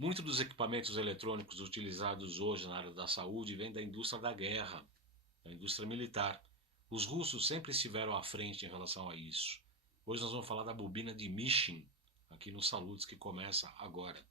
Muitos dos equipamentos eletrônicos utilizados hoje na área da saúde vêm da indústria da guerra, da indústria militar. Os russos sempre estiveram à frente em relação a isso. Hoje nós vamos falar da bobina de Mishin, aqui no Saludes, que começa agora.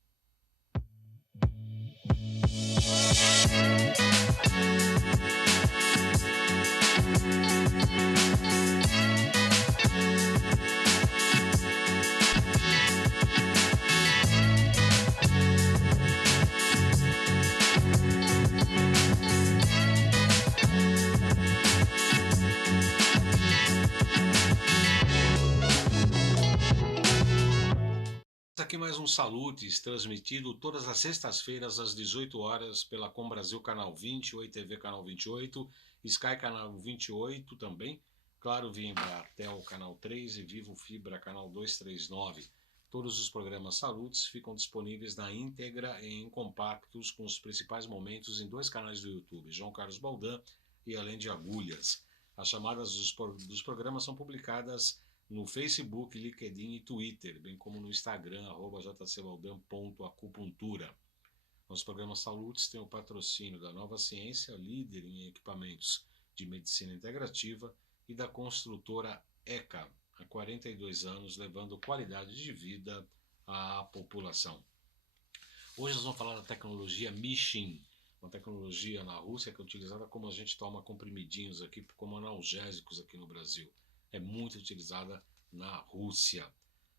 Aqui mais um Salutes, transmitido todas as sextas-feiras às 18 horas pela Com Brasil Canal 20, Oi TV Canal 28, Sky Canal 28 também, Claro via Embratel Canal 3 e Vivo Fibra Canal 239. Todos os programas Salutes ficam disponíveis na íntegra e em compactos com os principais momentos em dois canais do YouTube, João Carlos Baldan e Além de Agulhas. As chamadas dos programas são publicadas no Facebook, LinkedIn e Twitter, bem como no Instagram, jcbaldan.acupuntura. Nosso programa Salutes tem o patrocínio da Nova Ciência, líder em equipamentos de medicina integrativa, e da construtora ECA, há 42 anos, levando qualidade de vida à população. Hoje nós vamos falar da tecnologia Mishin, uma tecnologia na Rússia que é utilizada como a gente toma comprimidinhos aqui, como analgésicos aqui no Brasil. É muito utilizada na Rússia.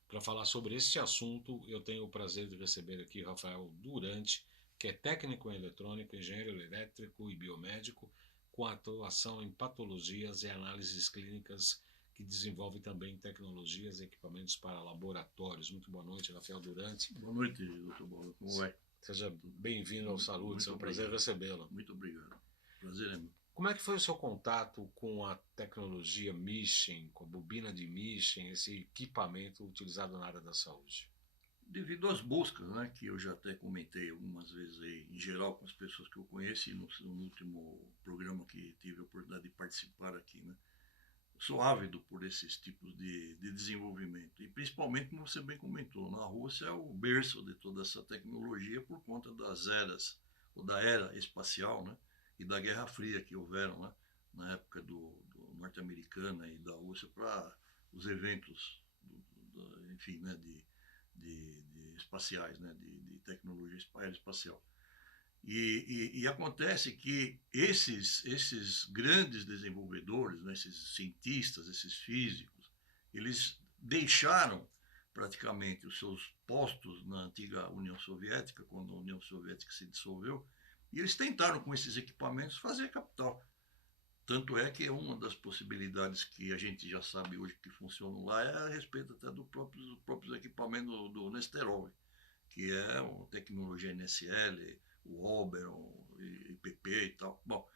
Para falar sobre este assunto, eu tenho o prazer de receber aqui Rafael Durante, que é técnico em eletrônica, engenheiro elétrico e biomédico, com atuação em patologias e análises clínicas, que desenvolve também tecnologias e equipamentos para laboratórios. Muito boa noite, Rafael Durante. Boa noite, doutor Bola. Como vai? Seja bem-vindo ao Saludos, é um prazer recebê-lo. Muito obrigado. Prazer é meu. Como é que foi o seu contato com a tecnologia Mishin, com a bobina de Mishin, esse equipamento utilizado na área da saúde? Devido às buscas, né, que eu já até comentei algumas vezes aí, em geral com as pessoas que eu conheço, e no último programa que tive a oportunidade de participar aqui, né, sou ávido por esses tipos de desenvolvimento. E principalmente, como você bem comentou, na Rússia é o berço de toda essa tecnologia por conta das eras, ou da era espacial, né, e da Guerra Fria que houveram, né, na época do norte-americana e da Rússia para os eventos, enfim, né, de espaciais, né, de tecnologia aeroespacial. E acontece que esses grandes desenvolvedores, né, esses cientistas, esses físicos, eles deixaram praticamente os seus postos na antiga União Soviética, quando a União Soviética se dissolveu, e eles tentaram com esses equipamentos fazer capital. Tanto é que uma das possibilidades que a gente já sabe hoje que funcionam lá é a respeito até dos próprios equipamentos do Nesterov, que é uma tecnologia NSL, o Oberon, IPP e tal. Bom,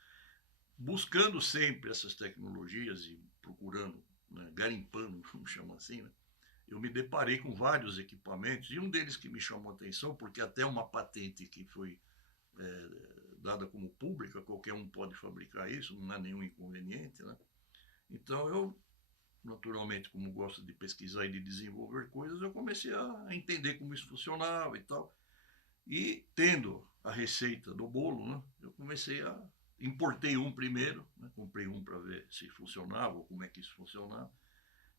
buscando sempre essas tecnologias e procurando, né, garimpando, vamos chamar assim, né, eu me deparei com vários equipamentos, e um deles que me chamou a atenção, porque até uma patente que foi dada como pública, qualquer um pode fabricar isso, não há nenhum inconveniente, né? Então eu, naturalmente, como gosto de pesquisar e de desenvolver coisas, eu comecei a entender como isso funcionava e tal. E tendo a receita do bolo, né, eu comecei a importei um primeiro, né, comprei um para ver se funcionava ou como é que isso funcionava,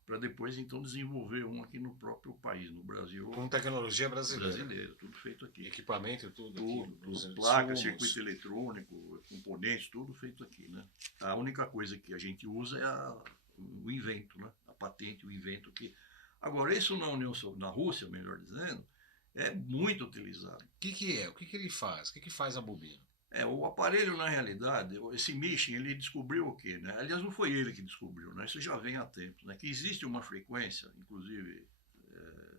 para depois então desenvolver um aqui no próprio país, no Brasil. Com tecnologia brasileira. Brasileira, tudo feito aqui. Equipamento, tudo aqui. Placa, circuito eletrônico, componentes, tudo feito aqui, né? A única coisa que a gente usa é o invento, né? A patente, o invento que... Agora, isso na Rússia, melhor dizendo, é muito utilizado. O que é? O que ele faz? O que faz a bobina? O aparelho, na realidade, esse Mishin, ele descobriu o quê, né? Aliás, não foi ele que descobriu, né? Isso já vem há tempos, né? Que existe uma frequência, inclusive,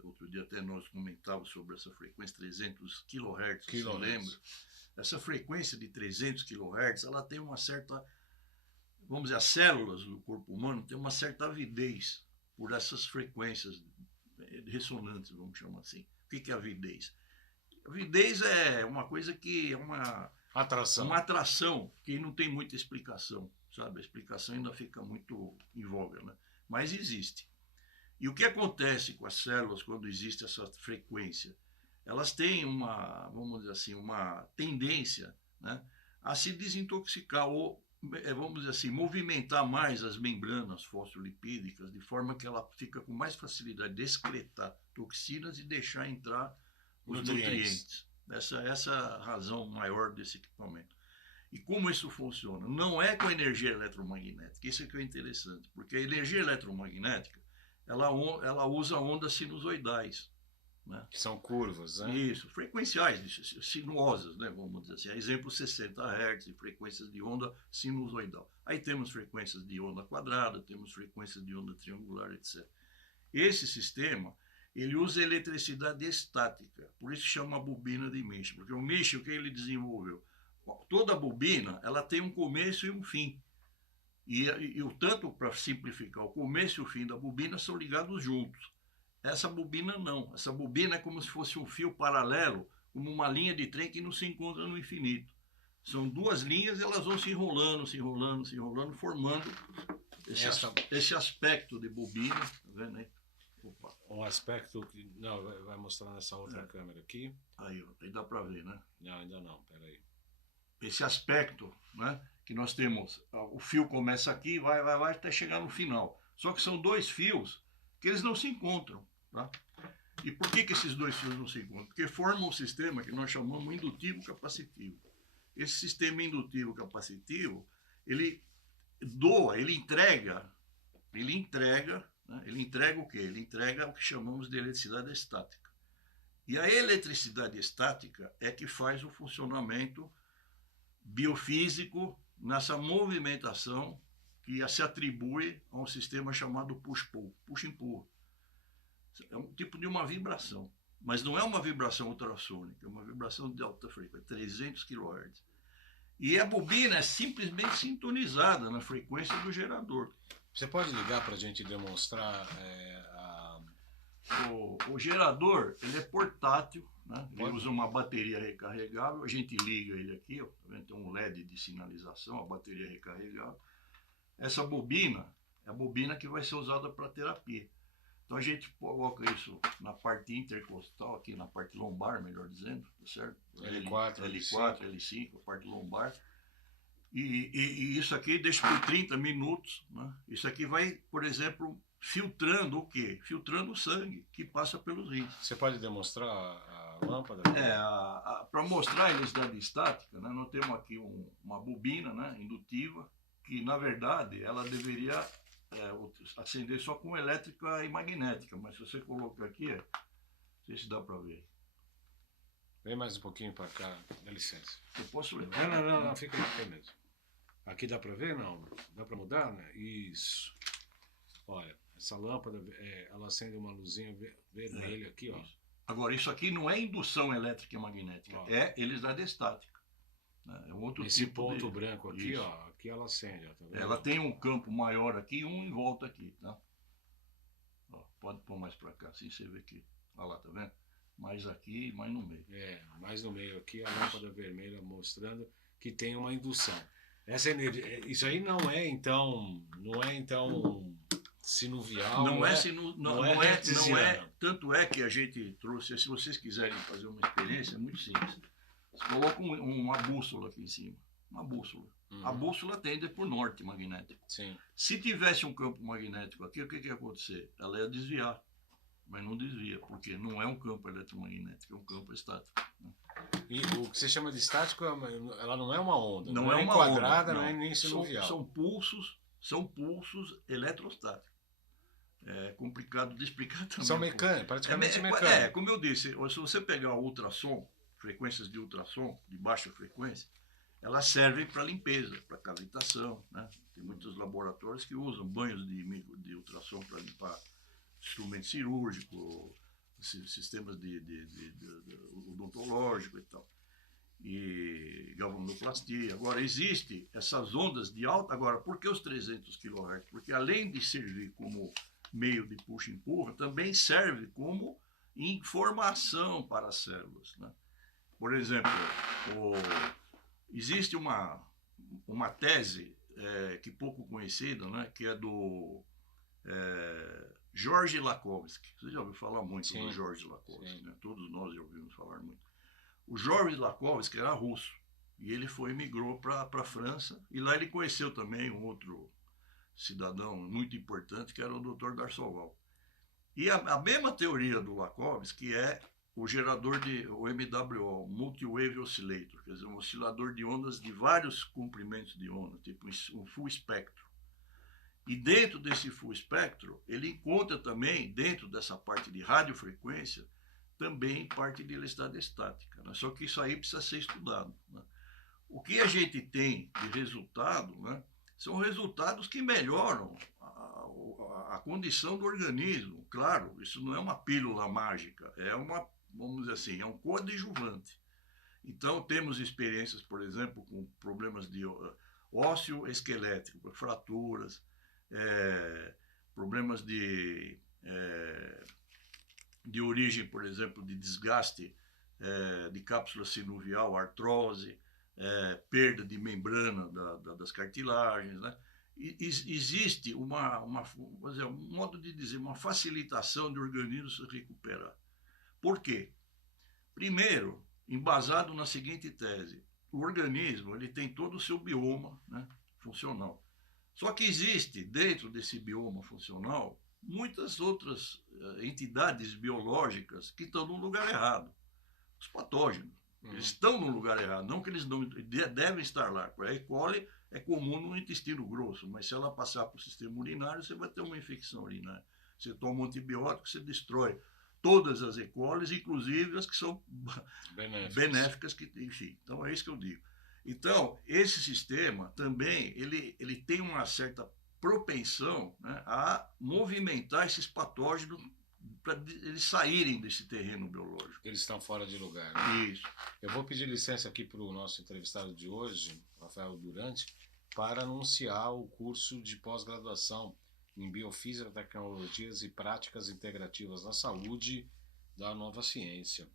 outro dia até nós comentávamos sobre essa frequência, 300 kHz, você lembra? Essa frequência de 300 kHz, ela tem uma certa, vamos dizer, as células do corpo humano têm uma certa avidez por essas frequências ressonantes, vamos chamar assim. O que é avidez? Avidez é uma coisa que é uma atração que não tem muita explicação, sabe? A explicação ainda fica muito em voga, né? Mas existe. E o que acontece com as células quando existe essa frequência? elas têm uma, vamos dizer assim, uma tendência, né, a se desintoxicar ou, vamos dizer assim, movimentar mais as membranas fosfolipídicas, de forma que ela fica com mais facilidade de excretar toxinas e deixar entrar os nutrientes. Essa é a razão maior desse equipamento. E como isso funciona? Não é com energia eletromagnética, isso é que é interessante, porque a energia eletromagnética, ela usa ondas sinusoidais. Né? Que são curvas, né? Isso, frequenciais, sinuosas, né? Vamos dizer assim. Exemplo, 60 Hz de frequências de onda sinusoidal. Aí temos frequências de onda quadrada, temos frequências de onda triangular, etc. Esse sistema, ele usa eletricidade estática, por isso chama bobina de Misch, porque o Misch, o que ele desenvolveu? Toda bobina, ela tem um começo e um fim. E o tanto, para simplificar, o começo e o fim da bobina são ligados juntos. Essa bobina não. Essa bobina é como se fosse um fio paralelo, como uma linha de trem que não se encontra no infinito. São duas linhas e elas vão se enrolando, se enrolando, se enrolando, formando esse aspecto de bobina. Tá vendo aí? Opa. Um aspecto que... Não, vai mostrar nessa outra câmera aqui. Aí, ó, aí dá para ver, né? Não, ainda não, peraí. Esse aspecto, né, que nós temos, o fio começa aqui, vai até chegar no final. Só que são dois fios que eles não se encontram. Tá? E por que esses dois fios não se encontram? Porque formam um sistema que nós chamamos indutivo capacitivo. Esse sistema indutivo capacitivo, ele doa, ele entrega, né? Ele entrega o quê? Ele entrega o que chamamos de eletricidade estática. E a eletricidade estática é que faz o funcionamento biofísico nessa movimentação que se atribui a um sistema chamado push-pull, push-empurra. É um tipo de uma vibração, mas não é uma vibração ultrassônica, é uma vibração de alta frequência, 300 kHz. E a bobina é simplesmente sintonizada na frequência do gerador. Você pode ligar para a gente demonstrar o gerador, ele é portátil, né? Ele usa uma bateria recarregável, a gente liga ele aqui, ó, tem um LED de sinalização, a bateria recarregável. Essa bobina é a bobina que vai ser usada para terapia. Então a gente coloca isso na parte intercostal, aqui na parte lombar, melhor dizendo, certo? L4, L5, a parte lombar. E isso aqui deixa por 30 minutos, né? Isso aqui vai, por exemplo, filtrando o quê? Filtrando o sangue que passa pelos rins. Você pode demonstrar a lâmpada? Para mostrar a eletricidade estática, né, nós temos aqui uma bobina, né, indutiva, que na verdade ela deveria acender só com elétrica e magnética, mas se você colocar aqui, não sei se dá para ver. Vem mais um pouquinho para cá, dá licença. Eu posso ver? Não, fica aqui mesmo. Aqui dá para ver? Não. Dá para mudar, né? Isso. Olha, essa lâmpada, ela acende uma luzinha vermelha aqui, ó. Agora, isso aqui não é indução elétrica e magnética, é eletricidade estática. Né? É um outro esse tipo ponto branco aqui, isso. Ó, aqui ela acende, ó, tá vendo? Ela tem um campo maior aqui e um em volta aqui, tá? Ó, pode pôr mais para cá, assim você vê que, olha lá, tá vendo? Mais aqui e mais no meio. Mais no meio aqui, a lâmpada vermelha mostrando que tem uma indução. Essa energia, isso aí não é então sinuvial, não é, tanto é que a gente trouxe, se vocês quiserem fazer uma experiência, é muito simples. Você coloca uma bússola aqui em cima, uma bússola. A bússola tende por norte magnético. Sim. Se tivesse um campo magnético aqui, o que ia acontecer? Ela ia desviar, mas não desvia, porque não é um campo eletromagnético, é um campo estático. Né? E o que você chama de estático, ela não é uma onda, não é uma quadrada, onda, não é nem sinuvial. São pulsos eletrostáticos. É complicado de explicar também. São mecânicos, praticamente mecânicos. Como eu disse, se você pegar o ultrassom, frequências de ultrassom, de baixa frequência, elas servem para limpeza, para cavitação. Né? Tem muitos laboratórios que usam banhos de ultrassom para limpar instrumento cirúrgico, sistemas de odontológico e tal. E galvanoplastia. Agora, existem essas ondas de alta. Agora, por que os 300 kHz? Porque além de servir como meio de puxa-empurra, também serve como informação para as células. Né? Por exemplo, existe uma tese que pouco conhecida, né, que é do George Lakhovsky. Você já ouviu falar muito do Sim, George Lakhovsky, sim. né? Todos nós já ouvimos falar muito. O George Lakhovsky era russo e ele migrou para a França e lá ele conheceu também um outro cidadão muito importante que era o Dr. Darsoval. E a mesma teoria do Lakhovsky é o gerador de o MWO, Multi-Wave Oscillator, quer dizer, um oscilador de ondas de vários comprimentos de onda, tipo um full espectro. E dentro desse full espectro, ele encontra também, dentro dessa parte de radiofrequência, também parte de eletricidade estática. Né? Só que isso aí precisa ser estudado. Né? O que a gente tem de resultado, né, são resultados que melhoram a condição do organismo. Claro, isso não é uma pílula mágica, é uma, vamos dizer assim, é um coadjuvante. Então, temos experiências, por exemplo, com problemas de ósseo esquelético, fraturas, problemas de origem, por exemplo, de desgaste de cápsula sinovial, artrose, perda de membrana das cartilagens, né? Existe um modo de dizer, uma facilitação de organismo se recuperar. Por quê? Primeiro, embasado na seguinte tese, o organismo ele tem todo o seu bioma, né, funcional. Só que existe, dentro desse bioma funcional, muitas outras entidades biológicas que estão no lugar errado. Os patógenos. Eles estão no lugar errado, não que eles não devem estar lá. A E. coli é comum no intestino grosso, mas se ela passar para o sistema urinário, você vai ter uma infecção urinária. Você toma um antibiótico, você destrói todas as E. coli, inclusive as que são benéficas que, enfim. Então é isso que eu digo. Então, esse sistema também, ele tem uma certa propensão, né, a movimentar esses patógenos para eles saírem desse terreno biológico. Eles estão fora de lugar. Né? Isso. Eu vou pedir licença aqui para o nosso entrevistado de hoje, Rafael Durante, para anunciar o curso de pós-graduação em Biofísica, Tecnologias e Práticas Integrativas na Saúde da Nova Ciência.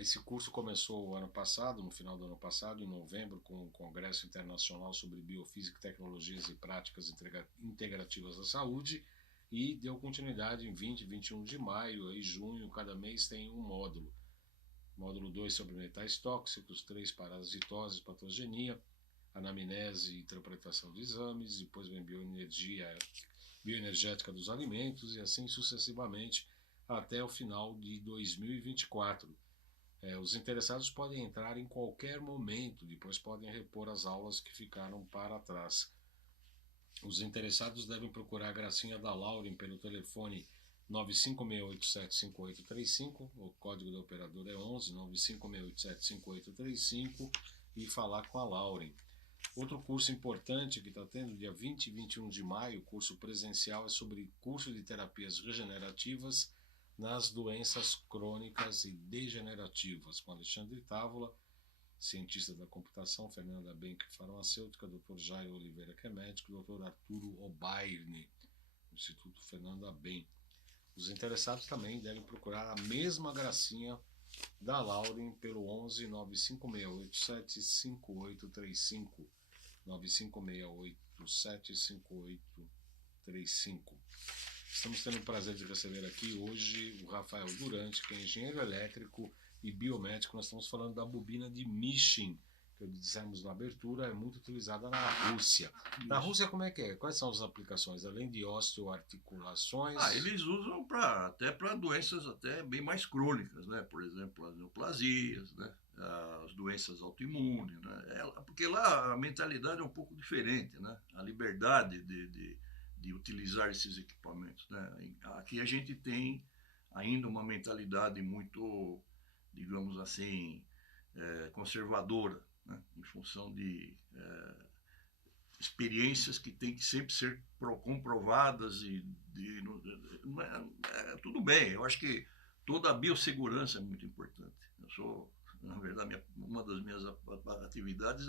Esse curso começou ano passado, no final do ano passado, em novembro, com o Congresso Internacional sobre Biofísica, Tecnologias e Práticas Integrativas da Saúde, e deu continuidade em 20 e 21 de maio e junho, cada mês tem um módulo. Módulo 2 sobre metais tóxicos, 3 parasitoses, patogenia, anamnese e interpretação de exames, depois vem bioenergética dos alimentos e assim sucessivamente até o final de 2024. Os interessados podem entrar em qualquer momento, depois podem repor as aulas que ficaram para trás. Os interessados devem procurar a Gracinha da Lauren pelo telefone 956875835, o código da operadora é 11 956875835 e falar com a Lauren. Outro curso importante que está tendo, dia 20 e 21 de maio, curso presencial, é sobre curso de terapias regenerativas nas doenças crônicas e degenerativas, com Alexandre Távola, cientista da computação, Fernanda Benck, farmacêutica, Dr. Jairo Oliveira, que é médico, Dr. Arturo Obairne, Instituto Fernanda Benck. Os interessados também devem procurar a mesma Gracinha da Lauren pelo 11 956875835, 956875835. Estamos tendo o prazer de receber aqui hoje o Rafael Durante, que é engenheiro elétrico e biomédico. Nós estamos falando da bobina de Mischin, que dissemos na abertura, é muito utilizada na Rússia. Na Rússia, como é que é? Quais são as aplicações? Além de osteoarticulações? Eles usam até para doenças até bem mais crônicas, né? Por exemplo, as neoplasias, né? As doenças autoimunes, né? Porque lá a mentalidade é um pouco diferente, né? A liberdade de utilizar esses equipamentos, né? Aqui a gente tem ainda uma mentalidade muito, digamos assim, conservadora, né? Em função de experiências que têm que sempre ser comprovadas tudo bem. Eu acho que toda a biossegurança é muito importante. Na verdade, uma das minhas atividades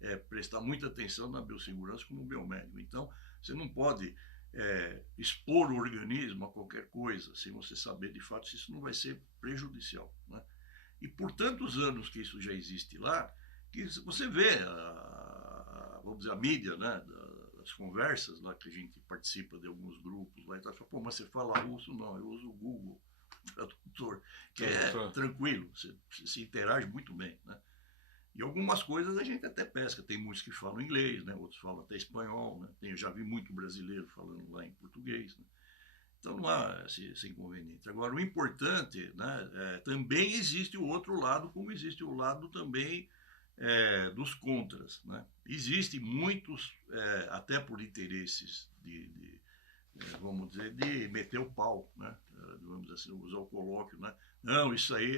é prestar muita atenção na biossegurança como biomédico. Então, você não pode expor o organismo a qualquer coisa sem você saber de fato se isso não vai ser prejudicial, né? E por tantos anos que isso já existe lá, que você vê vamos dizer, a mídia, né, as conversas lá que a gente participa de alguns grupos lá e tal, fala, pô, mas você fala russo? Não, eu uso o Google Tradutor, que é tranquilo, você se interage muito bem, né? E algumas coisas a gente até pesca. Tem muitos que falam inglês, né? Outros falam até espanhol, né? Eu já vi muito brasileiro falando lá em português, né? Então não há esse inconveniente. Agora, o importante, né, também existe o outro lado, como existe o lado também dos contras. Né? Existem muitos, até por interesses vamos dizer, de meter o pau, né? Vamos assim, usar o colóquio, né? Não, isso aí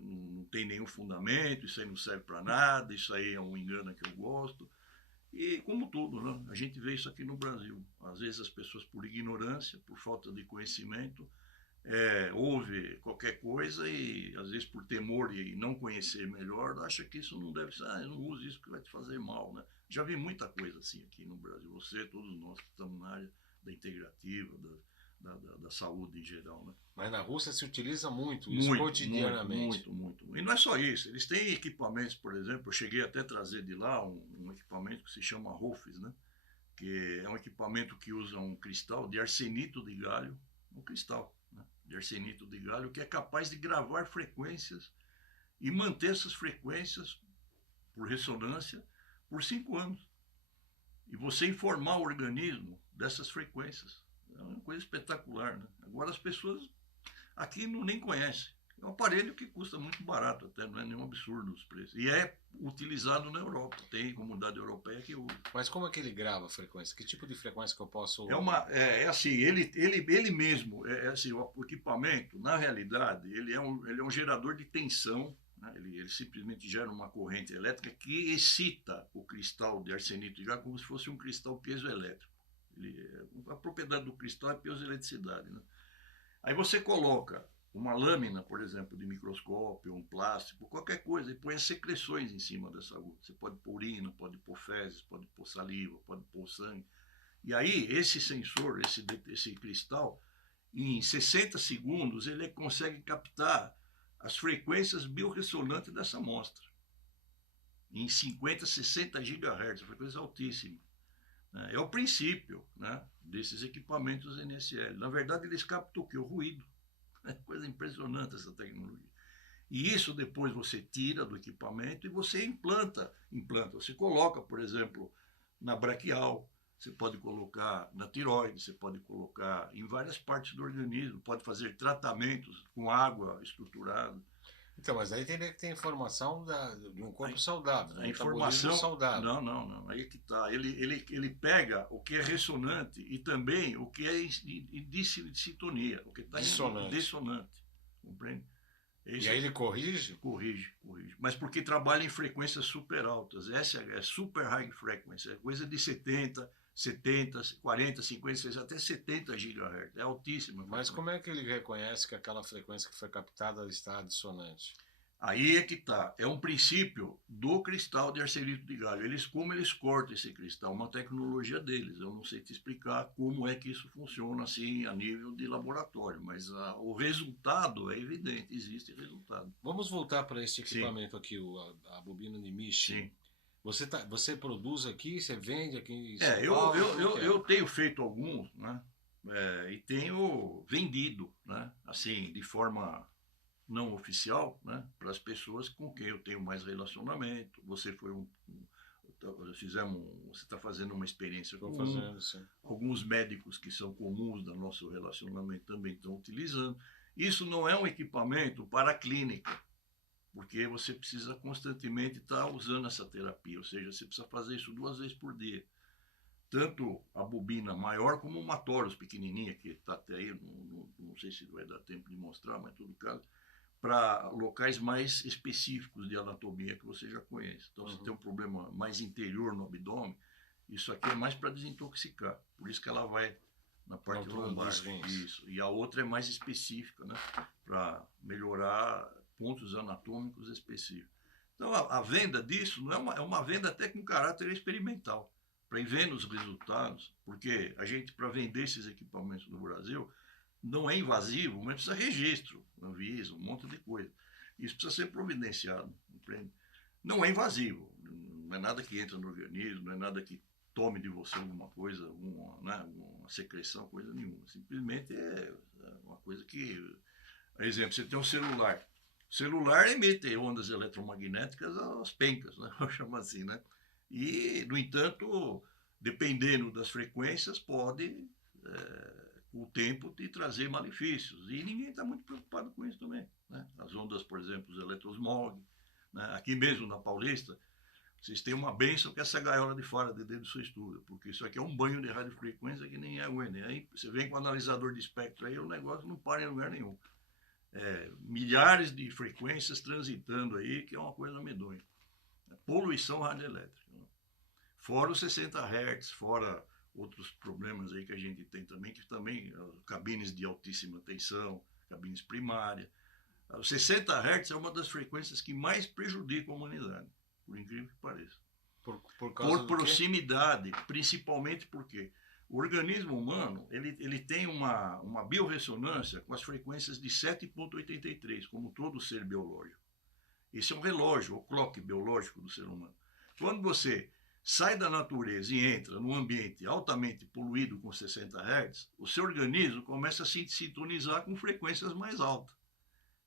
não tem nenhum fundamento, isso aí não serve para nada, isso aí é um engano que eu gosto. E como tudo, né? A gente vê isso aqui no Brasil. Às vezes as pessoas, por ignorância, por falta de conhecimento, ouve qualquer coisa e, às vezes, por temor e não conhecer melhor, acha que isso não deve ser, não use isso que vai te fazer mal, né? Já vi muita coisa assim aqui no Brasil. Você, todos nós que estamos na área da integrativa, da saúde em geral, né? Mas na Rússia se utiliza muito isso Muito, cotidianamente. muito. E não é só isso, eles têm equipamentos, por exemplo, eu cheguei até a trazer de lá um equipamento que se chama ROFES, né? Que é um equipamento que usa um cristal de arsenito de galho, um cristal, né? De arsenito de galho, que é capaz de gravar frequências e manter essas frequências por ressonância por 5 anos. E você informar o organismo dessas frequências. É uma coisa espetacular, né? Agora as pessoas aqui não nem conhecem. É um aparelho que custa muito barato, até não é nenhum absurdo os preços. E é utilizado na Europa. Tem comunidade europeia que usa. Mas como é que ele grava a frequência? Que tipo de frequência que eu posso... Assim, ele mesmo, assim, o equipamento, na realidade, ele é um gerador de tensão, né? Ele simplesmente gera uma corrente elétrica que excita o cristal de arsenito de galho como se fosse um cristal piezoelétrico. A propriedade do cristal é piezoeletricidade, né? Aí você coloca uma lâmina, por exemplo, de microscópio, um plástico, qualquer coisa, e põe as secreções em cima dessa agulha. Você pode pôr urina, pode pôr fezes, pode pôr saliva, pode pôr sangue. E aí, esse sensor, esse cristal, em 60 segundos, ele consegue captar as frequências biorressonantes dessa amostra. Em 50, 60 GHz, frequência altíssima. É o princípio, né, desses equipamentos NSL. Na verdade, eles captam o quê? O ruído. É coisa impressionante essa tecnologia. E isso depois você tira do equipamento e você implanta. Você coloca, por exemplo, na braquial, você pode colocar na tireoide, você pode colocar em várias partes do organismo, pode fazer tratamentos com água estruturada. Então, mas aí teria que ter informação de um corpo saudável, A um informação metabolismo saudável. Não, aí que tá. Ele pega o que é ressonante e também o que é de sintonia, o que está dissonante, compreende? E aí ele corrige? Corrige. Mas porque trabalha em frequências super altas. Essa é super high frequency, é coisa de 70, 40, 50, 60, até 70 GHz. É altíssima. Mas como é que ele reconhece que aquela frequência que foi captada está dissonante? Aí é que tá. É um princípio do cristal de arsenito de galho. Como eles cortam esse cristal, uma tecnologia deles. Eu não sei te explicar como é que isso funciona assim a nível de laboratório, mas o resultado é evidente, existe resultado. Vamos voltar para esse equipamento aqui, a bobina Nimish. Sim. Você produz aqui, você vende aqui em São Paulo? Eu tenho feito alguns, né? E tenho vendido, né? Assim, de forma não oficial, né, para as pessoas com quem eu tenho mais relacionamento. Você foi você está fazendo uma experiência com sim. Alguns médicos que são comuns do nosso relacionamento também estão utilizando. Isso não é um equipamento para a clínica, porque você precisa constantemente estar usando essa terapia, ou seja, você precisa fazer isso 2 vezes por dia. Tanto a bobina maior como uma Taurus pequenininha, que está até aí, não sei se vai dar tempo de mostrar, mas em todo caso, para locais mais específicos de anatomia que você já conhece. Então, se tem um problema mais interior no abdômen, isso aqui é mais para desintoxicar. Por isso que ela vai na parte lombar. Isso. E a outra é mais específica, né? Para melhorar pontos anatômicos específicos. Então, a venda disso não é uma venda até com caráter experimental, para ir vendo os resultados, porque a gente, para vender esses equipamentos no Brasil, não é invasivo, mas precisa registro, Anvisa, um monte de coisa. Isso precisa ser providenciado, entende? Não é invasivo, não é nada que entra no organismo, não é nada que tome de você alguma coisa, uma secreção, coisa nenhuma. Simplesmente é uma coisa que... Por exemplo, você tem um celular. O celular emite ondas eletromagnéticas às pencas, né? Vamos chamar assim, né? E, no entanto, dependendo das frequências, pode, com o tempo, te trazer malefícios. E ninguém está muito preocupado com isso também, né? As ondas, por exemplo, os eletrosmog, né? Aqui mesmo na Paulista, vocês têm uma bênção que é essa gaiola de fora, de dentro do seu estúdio, porque isso aqui é um banho de radiofrequência que nem é ruim. Aí você vem com o analisador de espectro aí, o negócio não para em lugar nenhum. Milhares de frequências transitando aí, que é uma coisa medonha. Poluição radioelétrica. Né? Fora os 60 Hz, fora outros problemas aí que a gente tem também, que também, cabines de altíssima tensão, cabines primárias. Os 60 Hz é uma das frequências que mais prejudicam a humanidade, por incrível que pareça. Por proximidade, principalmente porque o organismo humano ele tem uma biorressonância com as frequências de 7,83, como todo ser biológico. Esse é um relógio, o clock biológico do ser humano. Quando você sai da natureza e entra num ambiente altamente poluído com 60 Hz, o seu organismo começa a se sintonizar com frequências mais altas.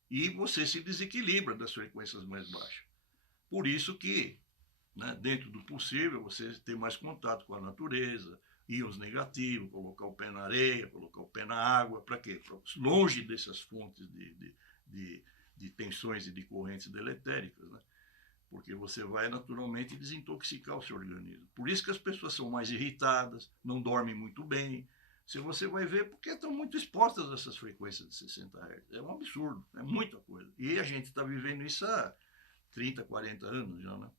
E você se desequilibra das frequências mais baixas. Por isso que, né, dentro do possível, você tem mais contato com a natureza, íons negativos, colocar o pé na areia, colocar o pé na água, para quê? Longe dessas fontes de tensões e de correntes deletéricas, né? Porque você vai naturalmente desintoxicar o seu organismo. Por isso que as pessoas são mais irritadas, não dormem muito bem. Se você vai ver, porque estão muito expostas a essas frequências de 60 Hz. É um absurdo, é muita coisa. E a gente está vivendo isso há 30, 40 anos já, né?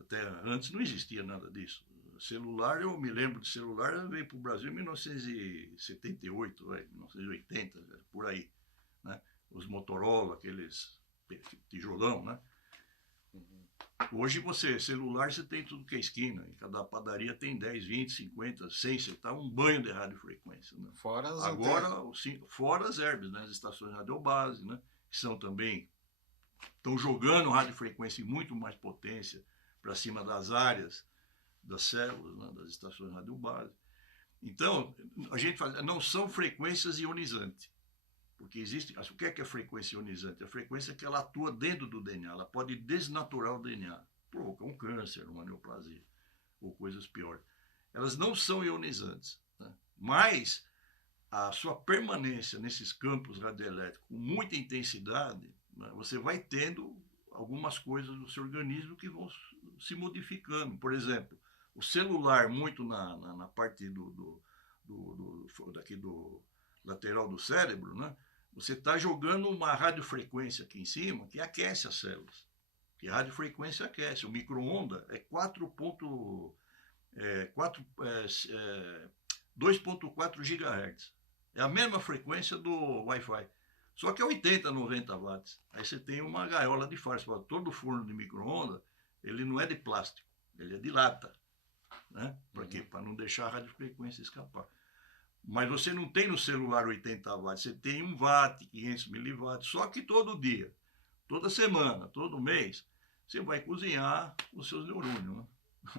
Até antes não existia nada disso. Celular, eu me lembro de celular, veio para o Brasil em 1978, 1980, por aí. Né? Os Motorola, aqueles tijolão, né? Hoje celular, você tem tudo que é esquina. Em cada padaria tem 10, 20, 50, 100. Você está um banho de radiofrequência. Né? Fora as herbes, né? As estações radiobase, né? Que são também... Estão jogando radiofrequência em muito mais potência para cima das áreas das células, né? Das estações radiobase. Então, a gente fala, não são frequências ionizantes. Porque existe... O que é frequência ionizante? A frequência que ela atua dentro do DNA. Ela pode desnaturar o DNA. Provocar um câncer, uma neoplasia, ou coisas piores. Elas não são ionizantes. Né? Mas a sua permanência nesses campos radioelétricos com muita intensidade, né? Você vai tendo algumas coisas do seu organismo que vão se modificando. Por exemplo, o celular muito na parte do lateral do cérebro, né? Você está jogando uma radiofrequência aqui em cima que aquece as células. Que a radiofrequência aquece. O micro-onda é 2,4 GHz. É a mesma frequência do Wi-Fi. Só que é 80, 90 watts. Aí você tem uma gaiola de farsa. Todo forno de micro-onda, ele não é de plástico, ele é de lata. Né? Para quê? Para não deixar a radiofrequência escapar. Mas você não tem no celular 80 watts, você tem 1 watt, 500 miliwatts, só que todo dia, toda semana, todo mês, você vai cozinhar os seus neurônios, né?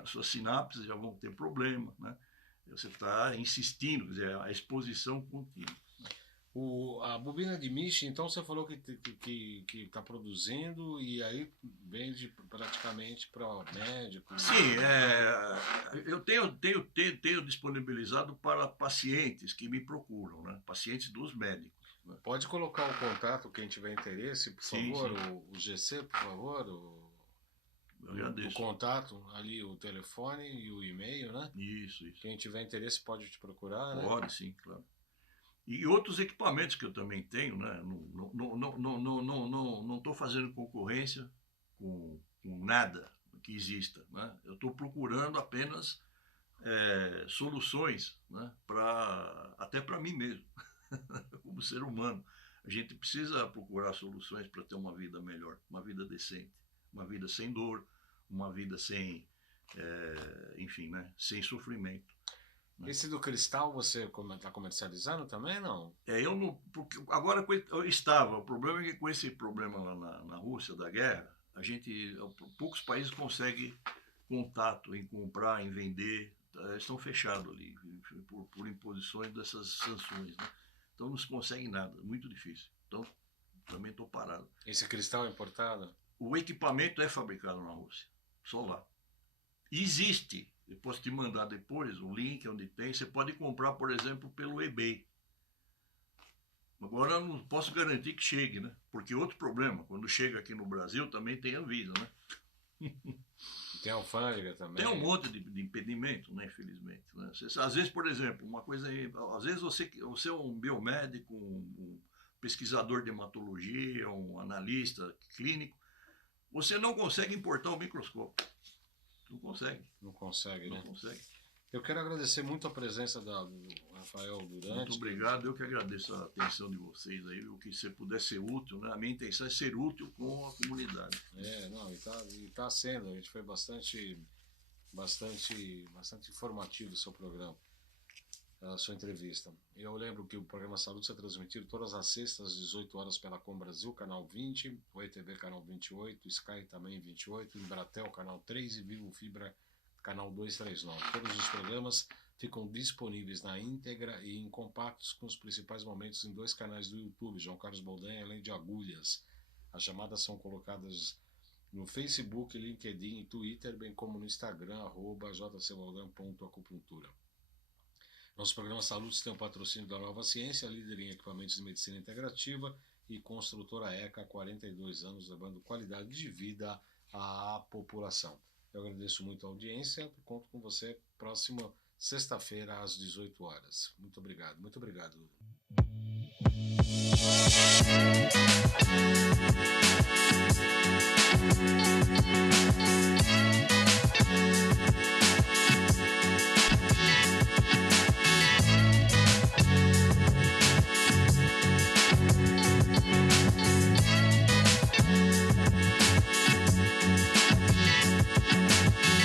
As suas sinapses já vão ter problema, né? Você está insistindo, quer dizer, a exposição contínua. A bobina de Misch, então você falou que está produzindo e aí vende praticamente para médicos. Sim, eu tenho disponibilizado para pacientes que me procuram, né? Pacientes dos médicos. Né? Pode colocar o contato, quem tiver interesse, por favor, sim. O GC, por favor, o contato, ali o telefone e o e-mail, né? Isso. Quem tiver interesse pode te procurar, né? Pode, sim, claro. E outros equipamentos que eu também tenho, né? Não estou fazendo concorrência com nada que exista, né? Eu estou procurando apenas soluções, né? Até para mim mesmo, como ser humano. A gente precisa procurar soluções para ter uma vida melhor, uma vida decente, uma vida sem dor, uma vida sem, enfim, né? Sem sofrimento. Esse do cristal você está comercializando também, não? Eu não, porque agora eu estava. O problema é que com esse problema lá na Rússia da guerra, poucos países conseguem contato em comprar, em vender, estão fechados ali, por imposições dessas sanções, né? Então não se consegue nada, muito difícil. Então também estou parado. Esse cristal é importado? O equipamento é fabricado na Rússia, só lá. Existe, eu posso te mandar depois o link onde tem, você pode comprar, por exemplo, pelo eBay. Agora eu não posso garantir que chegue, né? Porque outro problema, quando chega aqui no Brasil também tem Anvisa, né? Tem alfândega também. Tem um monte de impedimento, né, infelizmente. Né? Às vezes, por exemplo, uma coisa aí, às vezes você é um biomédico, um pesquisador de hematologia, um analista clínico, você não consegue importar o microscópio. Não consegue. Não consegue, né? Não consegue. Eu quero agradecer muito a presença do Rafael Durante. Muito obrigado, eu que agradeço a atenção de vocês aí, o que você puder ser útil, né? A minha intenção é ser útil com a comunidade. Não, e tá sendo, a gente foi bastante informativo o seu programa, a sua entrevista. Eu lembro que o programa Saúde é transmitido todas as sextas às 18 horas pela Com Brasil, canal 20, o ETV canal 28, Sky também 28, Embratel canal 3 e Vivo Fibra canal 239. Todos os programas ficam disponíveis na íntegra e em compactos com os principais momentos em 2 canais do YouTube, João Carlos Boldan, além de agulhas. As chamadas são colocadas no Facebook, LinkedIn e Twitter, bem como no Instagram, @jcboldan.acupuntura. Nosso programa Saúde tem o patrocínio da Nova Ciência, líder em equipamentos de medicina integrativa, e construtora ECA há 42 anos, levando qualidade de vida à população. Eu agradeço muito a audiência, conto com você próxima sexta-feira às 18 horas. Muito obrigado, muito obrigado.